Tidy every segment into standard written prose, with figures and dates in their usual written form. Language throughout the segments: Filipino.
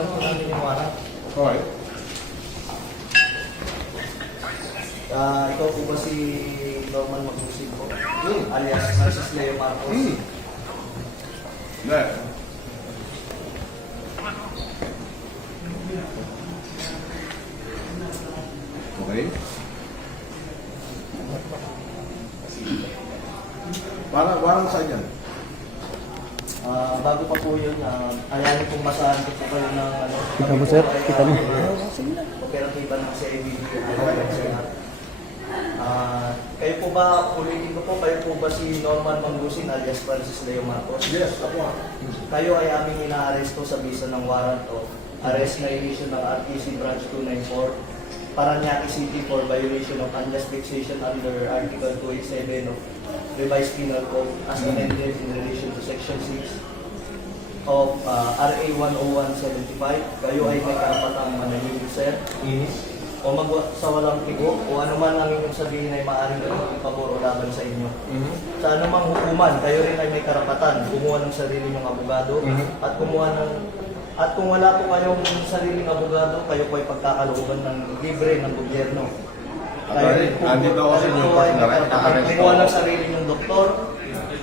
lang po namin yung warrant. Okay. Ikaw po ba si Norman Magusig po? Alias Francis Leo Marcos? Hindi. Okay. Parang saan yan? Bago pa po yun, ayanin pong basahan ko po kayo ng ano. Kita mo, sir? Kita mo? Operatiba ng CIBD. Kayo po ba, ulitin ko po, kayo po ba si Norman Magusig alias Francis Leo Marcos? Yes, ako nga. Kayo ay aming ina-arresto sa bisa ng warrant of arrest na issue ng RTC Branch 294 Paranaque City for violation of unjust vexation under Article 287 of Revised Penal Code as amended in relation to Section 6 of RA 10175. Kayo ay may karapatang manahimik, sir. O sa walang tigo o anuman ang inyong sabihin ay maaaring gawin pabor o laban sa inyo. Sa anumang hukuman, kayo rin ay may karapatan kumuha ng sarili ng abogado at kumuha ng kung wala po kayong sariling abogado, kayo po ay pagkakalooban ng libre ng gobyerno. Kayo rin po, andito ako sa inyo, ay may karapatan kumuha ng sarili ng doktor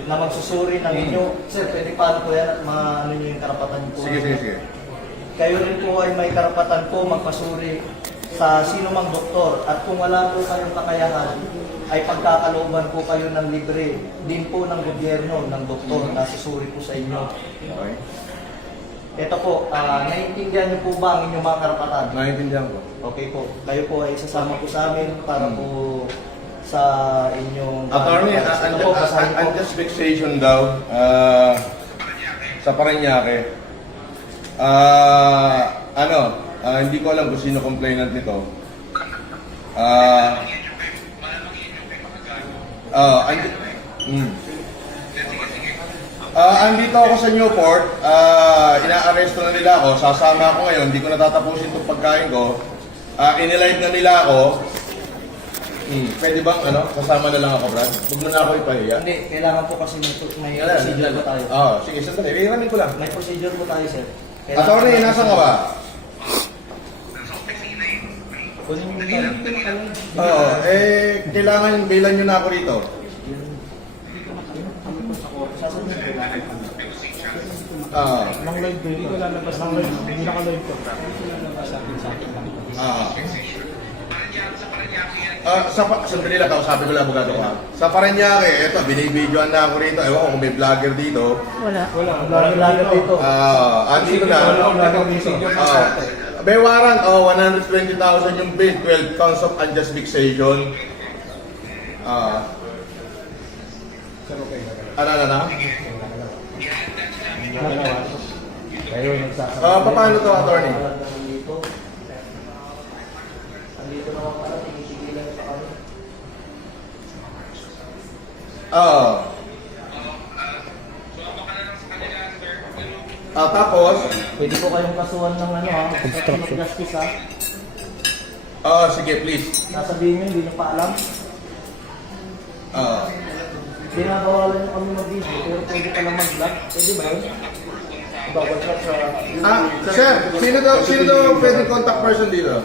na magsusuri ng inyo. Sir, pwede paano po yan at ano nyo yung karapatan po? Sige. Kayo rin po ay may karapatan po magpasuri sa sino mang doktor at kung wala po kayong kakayahan ay pagkakalooban po kayo ng libre din po ng gobyerno ng doktor na susuri po sa inyo. Okay. Ito po, naiintindihan niyo po ba ang inyong mga karapatan? Naiintindihan ko. Okay po, kayo po ay sasama po sa amin para po sa inyong... Attorney, ito po, basahin po. unjust vexation daw sa Paranaque. Hindi ko alam kung sino complainant nito. Andito ako sa Newport, ina-arresto na nila ako, sasama ako ngayon, hindi ko natatapusin itong pagkain ko. Inilive na nila ako. Pwede bang sasama na lang ako, Brad? Huwag mo na ako ipahiya. Hindi, kailangan po kasi may procedure po tayo. Sige, sandali. Iramin ko lang. May procedure po tayo, sir. Attorney, nasa ka ba? Kailangan bilan nyo na ako rito. Nang live ko, hindi ko lalabas ng live. Hindi naka-live ko. Sandali lang, kausapin ko lang abogado ko. Sa Paranaque, eto, binibidyoan na ako rito. Ewan ko kung may vlogger dito. Vlogger dito. Andito na. May warrant, 120,000 yung bill, 12 counts of unjust vexation. Ano? Kayo nagsasabi. Paano to, attorney? Andito naman pala, tinitigilan pa kami. Tapos? Pwede po kayong kasuhan ng obstruction. Justice Sige, please. Nasabihin nyo, hindi nyo pa alam. Binabawalan nyo kami mag-video, pero pwede pa lang mag-vlog. Pwede ba yun? Bawal ka sa... Sir, sino daw pwede contact person dito?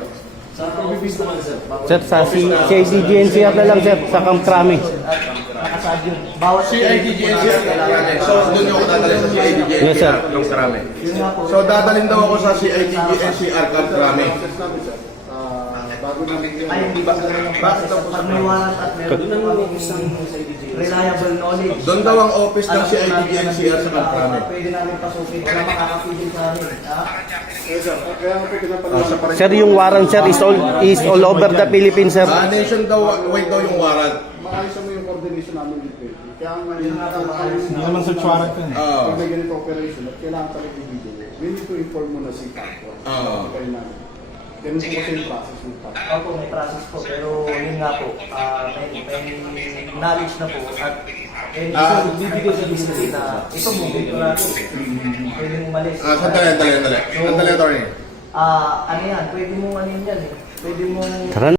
Sa pag-bibis naman, sir. Sir, sa CIDG-NCR na lang, sir. Sa Camp Crame. Nakasad yun. Bawat CIDG-NCR kailangan. So, doon ako dadalhin sa CIDG-NCR. Yes, sir. Yung Krame. Yun nga po. So, dadalhin daw ako sa CIDG-NCR Camp Krame. Ay, hindi ba ganun ang process? Pag may warrant at meron na kami reliable knowledge. Doon daw ang office ng CIDG-NCR sa Camp Krame. Pwede namin pasukin. Wala makakapigil sa amin. Sir, yung warrant, sir, is all over the Philippines, sir. Nation daw, wait daw yung warrant. Maayos mo yung coordination namin dito. Kaya nga Hindi naman sa warrant yun. pag may ganito operation at kailangan talaga i-video. We need to inform mo na si Taco. Kaya namin. Ganun po kasi yung process ng Taco. Opo, may process po. Pero yun nga po, may knowledge na po. At bibigay sa business na ito mo, dito natin. Pwede mong malis. Sandali, attorney. Ano yan? Pwede mong ano yan eh. Pwede mong... Tara